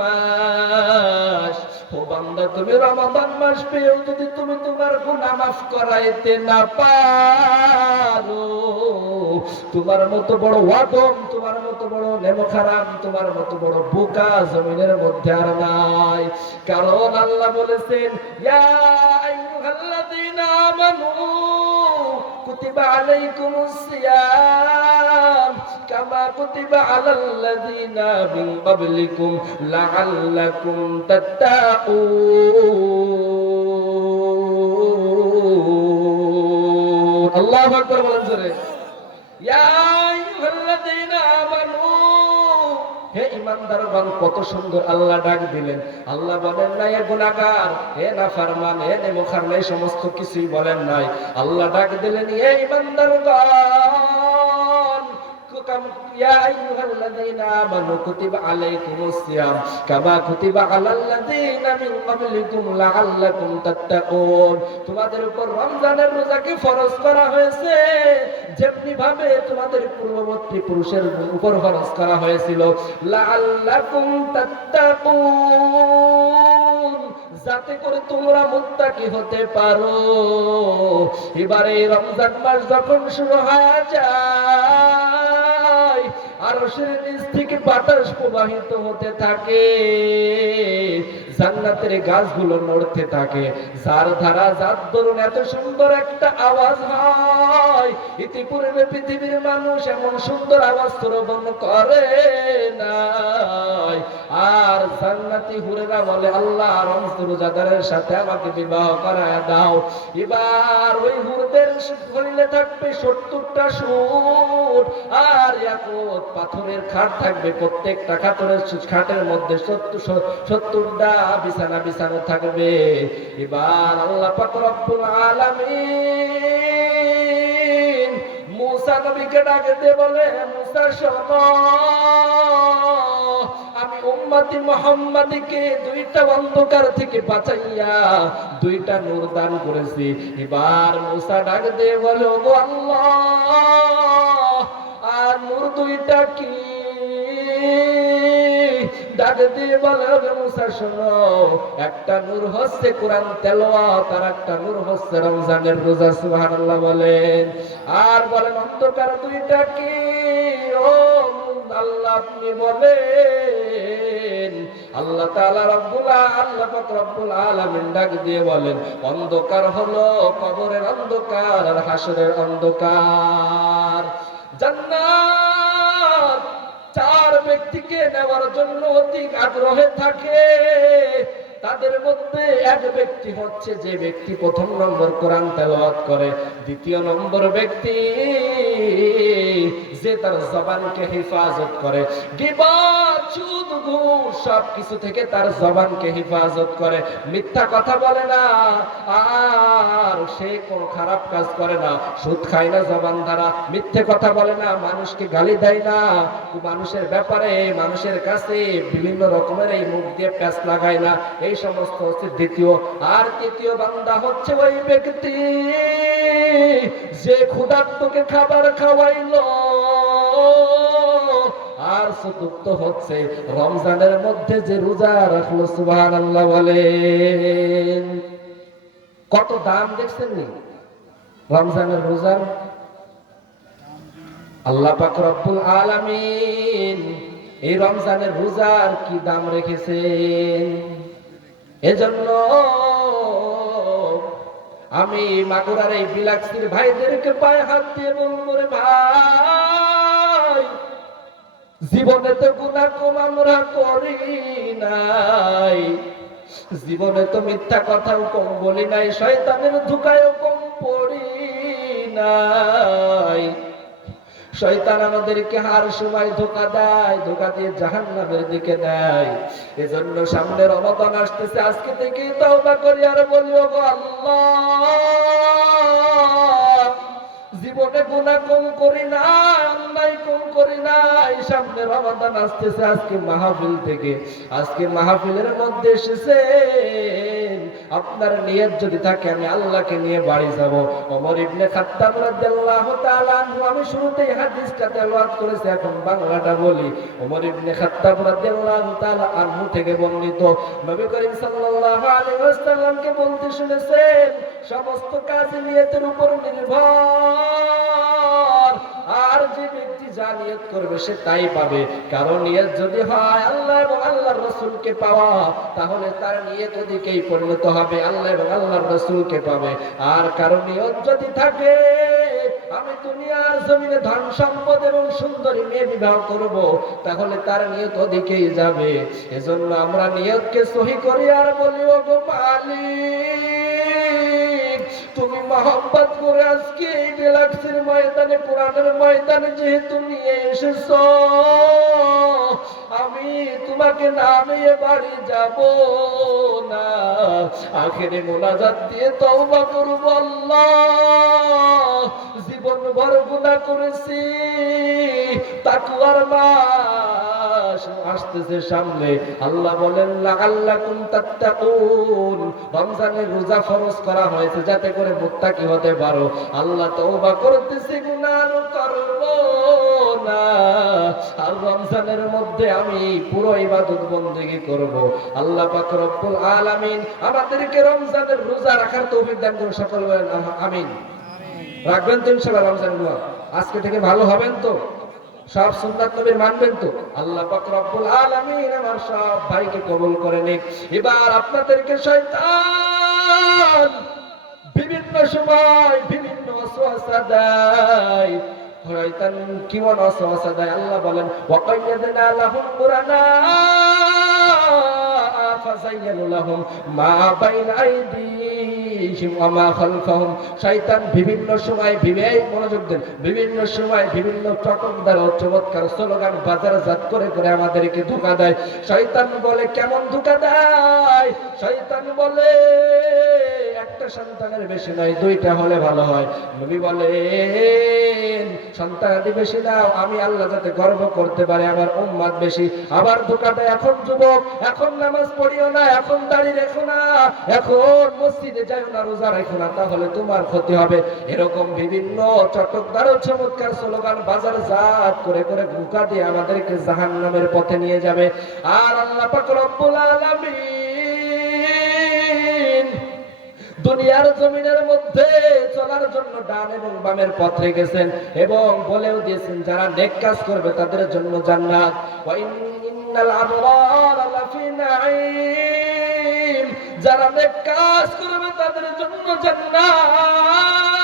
মাস। ও বান্দা, তুমি রমাদান মাস পেয়েও যদি তুমি তোমার গুনাহ মাফ করাইতে না পারো। তোমার মতো বড় ওয়াদম, তোমার মতো বড় নেমখারাম, তোমার মতো বড় বোকা জমিনের মধ্যে আর নাই। কারণ আল্লাহ বলেছেন কুতিবা আলাইকুমুস সিয়াম। হে ইমানদারগণ কত সুন্দর আল্লাহ ডাক দিলেন। আল্লাহ বলেন নাই এ গুনাহগার হে নাফরমান হে নেমখার নাই সমস্ত কিছুই বলেন নাই। আল্লাহ ডাক দিলেন হে ইমানদারগণ يا তোমাদের উপর রমজানের রোজাকে ফরজ করা হয়েছে। যেমনি ভাবে তোমাদের পূর্ববর্তী পুরুষের উপর ফরজ করা হয়েছিল। যাতে করে তোমরা মুত্তাকি হতে পারো। এবারে রমজান মাস যখন শুরু হয়ে যায় আরশের নিচ থেকে বাতাস প্রবাহিত হতে থাকে। জান্নাতের গাছগুলো নড়তে থাকে। যার ধারা, যার দরুন এত সুন্দর একটা আওয়াজ হয়। ইতিপূর্বে পৃথিবীর মানুষ এমন সুন্দর আওয়াজ শ্রবণ করে নাই। আর জান্নাতি হুরেরা বলে, আল্লাহ রমজাদারের সাথে আমাকে বিবাহ করায় দাও। এবার ওই হুরদের শরীরে থাকবে সত্তরটা সুর। আর ইয়াকুত পাথরের খাট থাকবে প্রত্যেকটা খাতরের খাটের মধ্যে সত্তর সত্তরটা বিছানা বিছানো থাকবে। এবার আল্লাহ পাক রব্বুল আলামিন মুসা নবীকে ডাকতে বলে, মুসা আমি উম্মতি মোহাম্মদকে দুইটা অন্ধকার থেকে বাঁচাইয়া দুইটা নূর দান করেছি। এবার মুসা ডাক দিয়ে বলে, ওগো আল্লাহ, আর নূর দুইটা কি? একটা নূর হচ্ছে কোরআন তেলাওয়াত, আর একটা নূর হচ্ছে রমজানের রোজা বলেন। আর বলেন, অন্ধকার দুইটা কি? আল্লাহ আপনি বলেন। আল্লাহ আল্লাহ রব্বুল ডাক দিয়ে বলেন, অন্ধকার হলো কবরের অন্ধকার আর হাসরের অন্ধকার। জান্নাত চার ব্যক্তিকে নেওয়ার জন্য অতি আগ্রহে থাকে। তাদের মধ্যে এক ব্যক্তি হচ্ছে যে ব্যক্তি প্রথম নম্বর কোরআন তেলাওয়াত করে, দ্বিতীয় নম্বর ব্যক্তি যে তার জবানকে হেফাজত করে। গিবাত সব কিছু থেকে তার জবানকে হেফাজত করে। মিথ্যা কথা বলে না, আর সে খারাপ কাজ করে না। সুদ খায় না জবান দ্বারা মিথ্যে কথা বলে না, মানুষকে গালি দেয় না। মানুষের ব্যাপারে, মানুষের কাছে বিভিন্ন রকমের এই মুখ দিয়ে প্যাঁচ লাগায় না। এই সমস্ত হচ্ছে দ্বিতীয়। আর তৃতীয় বান্দা হচ্ছে ওই ব্যক্তি যে ক্ষুধার্তকে খাবার খাওয়াইলো। আর চতুর্থ হচ্ছে। রমজানের মধ্যে যে রোজা রাখল আল্লাহ কত দাম দেখছেন রমজানের রোজার? আল্লাহ পাক রব্বুল আলামিন এই রমজানের রোজার কি দাম রেখেছেন? এজন্য আমি মাগুরার এই বিলাক্সির ভাইদেরকে পায়ে হাত দিয়ে বলব রে ভাই। জীবনে তো গুণা কম আমরা করি নাই। জীবনে তো মিথ্যা কথাও কম বলি নাই, শয়তানের ধুকায়ও কম পড়ি নাই। শয়তান আমাদেরকে হার সময় ধোকা দেয়, ধোকা দিয়ে জাহান নামের দিকে দেয়। এজন্য সামনে রমাদান আসতেছে, আজকে থেকে তওবা করি আর বলি ওগো আল্লাহ। জীবনে গুণা কম করি না অন্যায় কম করি না। এই সামনে রমাদান আসতেছে, আজকে মাহফিল থেকে। আজকে মাহফিলের মধ্যে এসেছেন আপনার নিয়ত যদি থাকে, আমি আল্লাহকে নিয়ে বাড়ি যাব। ওমর ইবনে খাত্তাব রাদিয়াল্লাহু তাআলা আনহু, আমি শুরুতেই হাদিসটা তেলাওয়াত করেছি, এখন বাংলাটা বলি। ওমর ইবনে খাত্তাব রাদিয়াল্লাহু তাআলা আনহু থেকে বর্ণিত। নবী করিম সাল্লাল্লাহু আলাইহি ওয়াসাল্লামকে বলতে শুনেছেন, সমস্ত কাজ নিয়তের উপর নির্ভর। আর যে ব্যক্তি যা নিয়ত করবে সে তাই পাবে। কারণ নিয়ত যদি হয় আল্লাহ এবং আল্লাহর রসুলকে পাওয়া, তাহলে তার নিয়ত ওদিকেই পরিণত হবে, আল্লাহ এবং আল্লাহর রসুলকে পাবে। আর কারও নিয়ত যদি থাকে, আমি দুনিয়ার জমিনে ধন সম্পদ এবং সুন্দরী মেয়ে বিবাহ করব, তাহলে তার নিয়ত ওদিকেই যাবে। এজন্য আমরা নিয়তকে সহি করি আর বলি ও গো মালিক! তুমি মহব্বত করে আজকে এই ডিলাক্সের ময়দানে, পুরাণের ময়দানে যেহেতু নিয়ে এসেছ, আমি তোমাকে নামিয়ে বাড়ি যাব না। আখেরে মোনাজাত দিয়ে তওবা করব আল্লাহ। জীবন ভর গুনাহ করেছি তাকওয়ার মাস আসতেছে সামনে। আল্লাহ বলেন রমজানের রোজা ফরজ করা হয়েছে যাতে করে মুত্তাকি হতে পারো। আল্লাহ করতেছি করব আর রমজানের মধ্যে আমি পুরো ইবাদত করব। আল্লাহ পাক রব্বুল আলামিন আমাদেরকে রমজানের রোজা রাখার তৌফিক দান করুন। সকল আমিন। রাখবেন তো ইনশাআল্লাহ রমজান আজকে থেকে ভালো হবেন তো? সব সুন্নাত নবীর মানবেন তো। আল্লাহ পাক রব্বুল আলামিন আমার সব ভাইকে কবুল করে নিক। এবার আপনাদেরকে শয়তান বিভিন্ন সময় বিভিন্ন ওয়াসওয়াসা দেয়। শয়তান কেমন ওয়াসওয়াসা দেয়? আল্লাহ বলেন ওয়াকাইয়াদনা লাহুম কুরানা ফাযায়্যানু লাহুম মা বাইনা শয়তান বিভিন্ন সময় বিবেক মনোযোগ দেন, বিভিন্ন সময় বিভিন্ন চটকদার ও চমৎকার স্লোগান বাজারজাত করে করে আমাদেরকে ধোকা দেয়। শয়তান বলে, কেমন ধোকা দেয়? শয়তান বলে একটা সন্তানের বেশি নয়, দুইটা হলে ভালো হয়। নবী বলেন সন্তান আদি বেশি নাও আমি আল্লাহ যাতে গর্ব করতে পারে, আমার উম্মাদ বেশি। আবার ধোকাটা, এখন যুবক, এখন নামাজ পড়িও না, এখন দাড়ি রেখো না, এখন মসজিদে যাও না, রোজা রেখো না, তাহলে তোমার ক্ষতি হবে। এরকম বিভিন্ন চটকদার ও চমৎকার স্লোগান বাজার জাত করে করে ধোকা দিয়ে আমাদেরকে জাহান্নামের পথে নিয়ে যাবে। আর আল্লাহ পাক রব্বুল আলামিন দুনিয়ার জমিনের মধ্যে চলার জন্য ডান এবং বামের পথ রেখেছেন এবং বলেও দিয়েছেন, যারা নেক কাজ করবে তাদের জন্য জান্নাত। যারা নেক কাজ করবে তাদের জন্য জান্নাত।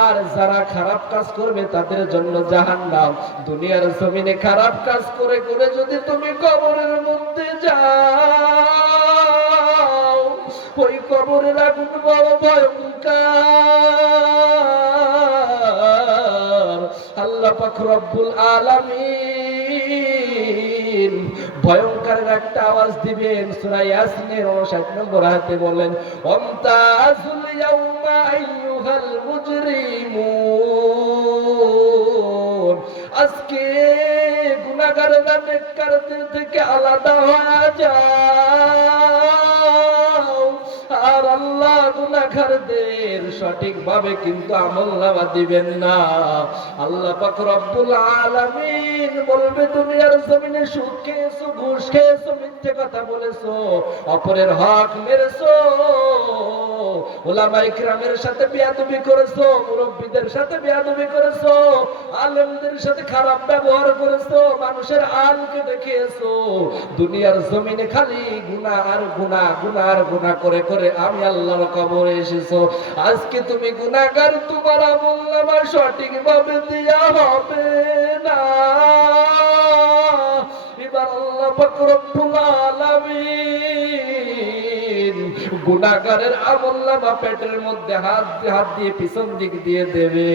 আর যারা খারাপ কাজ করবে, তাদের জন্য জাহান্নাম। দুনিয়ার জমিনে খারাপ কাজ করে করে যদি তুমি কবরের মধ্যে যাও, ওই কবরের আগুন বড় ভয়ঙ্কর। আল্লাহ পাক রব্বুল ভয়ঙ্করের একটা আওয়াজ দিবেন সূরা ইয়াসিনের 59 নম্বর আয়াতে বলেন অন্তাজুল ইয়াউমা আইয়ুহাল মুজরিমুন। আজকে গুনাহগারদের নেককারদের থেকে আলাদা হয়ে যাও সঠিকভাবে কিন্তু আমল নামা দিবেন না। আল্লাহ পাক রব্বুল আলামিন বলবে, দুনিয়ার জমিনে সুদ খেয়েছো, ঘুষ খেয়েছো, মিথ্যে কথা বলেছ, অপরের হক মেরেছো। ওলামা ইকরামের সাথে করেছ, মুরব্বীদের সাথে করেছ, আলেমদের সাথে খারাপ ব্যবহার করেছ, মানুষের আলকে দেখিয়েছো। দুনিয়ার জমিনে খালি আর আর করে করে আমি আল্লাহর কবরে এসেছ। আজকে তুমি গুনাহগার, তোমার আমল নামা সঠিকভাবে দেয়া হবে না। এবার আল্লাহ পাক আলামিন গুণাগারের আমল পেটের মধ্যে হাত হাত দিয়ে পিছন দিক দিয়ে দেবে।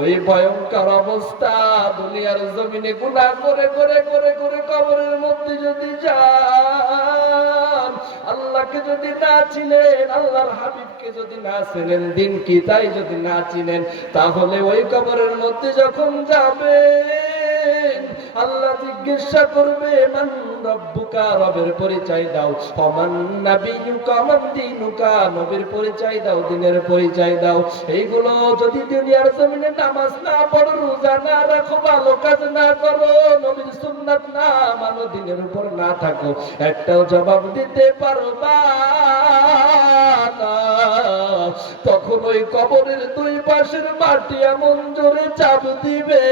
ওই ভয়ঙ্কর অবস্থা দুনিয়ার জমিনে গুণা করে করে করে করে কবরের মধ্যে যদি যান, আল্লাহকে যদি না চিনেন, আল্লাহর হাবিবকে যদি না চেনেন, দিন কি তাই যদি না চিনেন, তাহলে ওই কবরের মধ্যে যখন যাবে আল্লাহ জিজ্ঞাসা করবে, মান রব্বুকা, রবের পরিচয় দাও। নবীর পরিচয় দাও, দিনের পরিচয় দাও। এইগুলো যদি দুনিয়ার জমিনে নামাজ না পড়ো, রোজা না রাখো, ভালো কাজ না করো, নবীর সুন্নাত না মানো, দিনের উপর না থাকো, একটাও জবাব দিতে পারবা তখন ওই কবরের দুই পাশের মাটি এমন জোরে চাপ দিবে।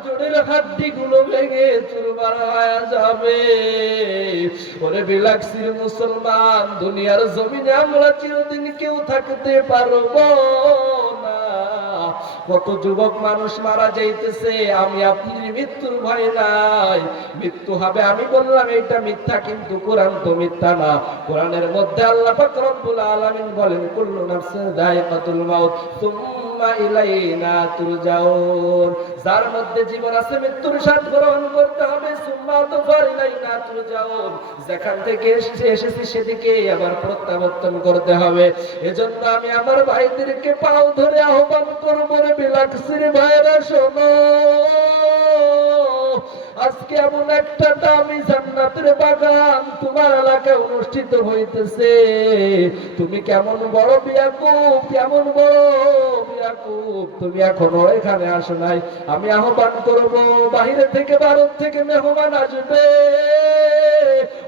পাজরের হাড্ডি গুলো ভেঙে চুরমার হয়ে যাবে। ওরে বিলাক্সির মুসলমান, দুনিয়ার জমিনে আমরা চিরদিন কেউ থাকতে পারব কত যুবক মানুষ মারা যাইতেছে, আমি আপনি মৃত্যুর ভয় নাই। মৃত্যু হবে, আমি বললাম এটা মিথ্যা, কিন্তু কোরআন তো মিথ্যা না। কোরআনের মধ্যে আল্লাহ পাক আলামিন বলেন, কুল্লু নাফসিন যায়কাতুল মাউত যার মধ্যে জীবন আছে, মৃত্যুর স্বাদ গ্রহণ করতে হবে। যেখান থেকে এসেছে, এসেছি সেদিকে আবার প্রত্যাবর্তন করতে হবে। এজন্য আমি আমার ভাইদেরকে পাও ধরে আহ্বান করব রে বিলাক্সির ভাইরা শোনো। আজকে এমন একটা দামি জান্নাতের বাগান তোমার এলাকায় অনুষ্ঠিত হইতেছে। তুমি কেমন বড় বিয়াকুব, কেমন বড় বিয়াকুব? তুমি এখনও এখানে আসো নাই। আমি আহ্বান করব, বাহিরে থেকে, ভারত থেকে মেহমান আসবে।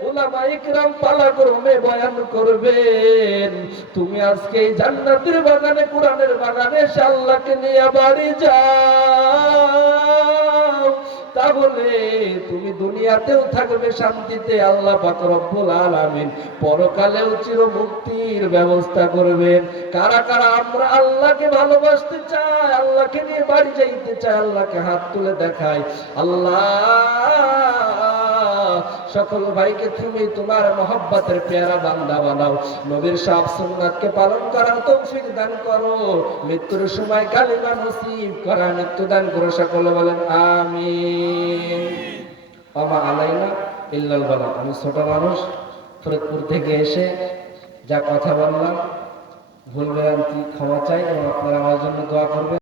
ওলামা ইকরাম পালা ক্রমে বয়ান করবেন, তুমি আজকে জান্নাতের বাগানে, কোরআনের বাগানে আল্লাহকে নিয়ে বাড়ি যাও। তাহলে তুমি দুনিয়াতেও থাকবে শান্তিতে, আল্লাহ রব্বুল আলামিন পরকালেও চির মুক্তির ব্যবস্থা করবেন। কারা কারা আমরা আল্লাহকে ভালোবাসতে চাই আল্লাহকে নিয়ে বাড়ি যাইতে চাই আল্লাহকে হাত তুলে দেখাই আল্লাহ সকল ভাইকে তুমি তোমার মহব্বতের পেয়ারা বান্দা বানাও। নবীর সব সুন্নাতকে পালন করার তৌফিক দান করো। মৃত্যুর সময় কালিমা নসিব করা মৃত্যু দান করো সকলে বলেন, আমিন। আমা আলাইনা ইল্লাল বালা। আমি ছোট মানুষ, ফরিদপুর থেকে এসে যা কথা বললাম, ভুল ভ্রান্তি ক্ষমা চাই এবং আপনারা আমার জন্য দোয়া করবেন।